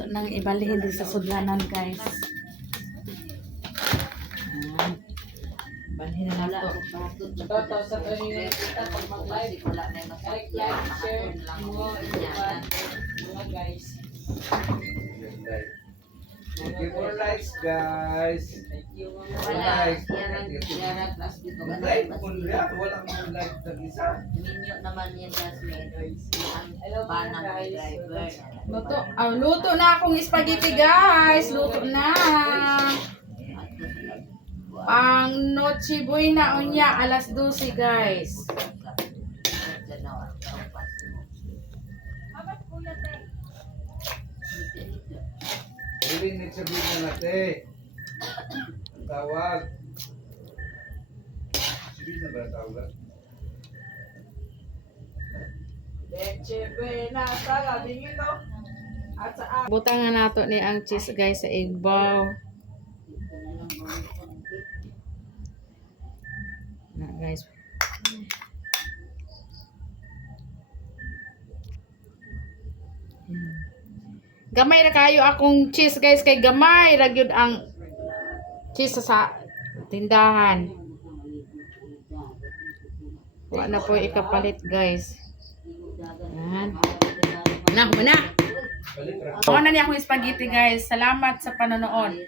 Ito nang ibalhin din sa sudlanan, guys. Ayan. Balhin na Wala nato. ko patod. Toto sa kanina kita pag mag-live. Wala na yung Like, masakyan. share, Makatun lang mo, ako yan. mga guys. Thank you for likes, guys. Thank you mga Wala. Like. Yara plus dito. Like, kung wala kang like sa isa. Minyo naman yan, Jasmine. Hello, Ang banang mga guys. driver. Luto na akong spaghetti, guys. Luto na. Pang noche buena unya, alas 12, guys. Rinig sabihin na natin. Ang tawag. Sabihin na ba ang tawag? Leche buena, saga, tingin to. At sa Butangan nato ni ang cheese, guys, sa igbaw. Na, guys. Gamay na kayo akong cheese, guys, kay gamay ra gyud ang cheese sa tindahan. Wa na po ikapalit, guys. Yan. Na, muna. Balik ra. Ako na niya akong spaghetti, guys. Salamat sa panonood.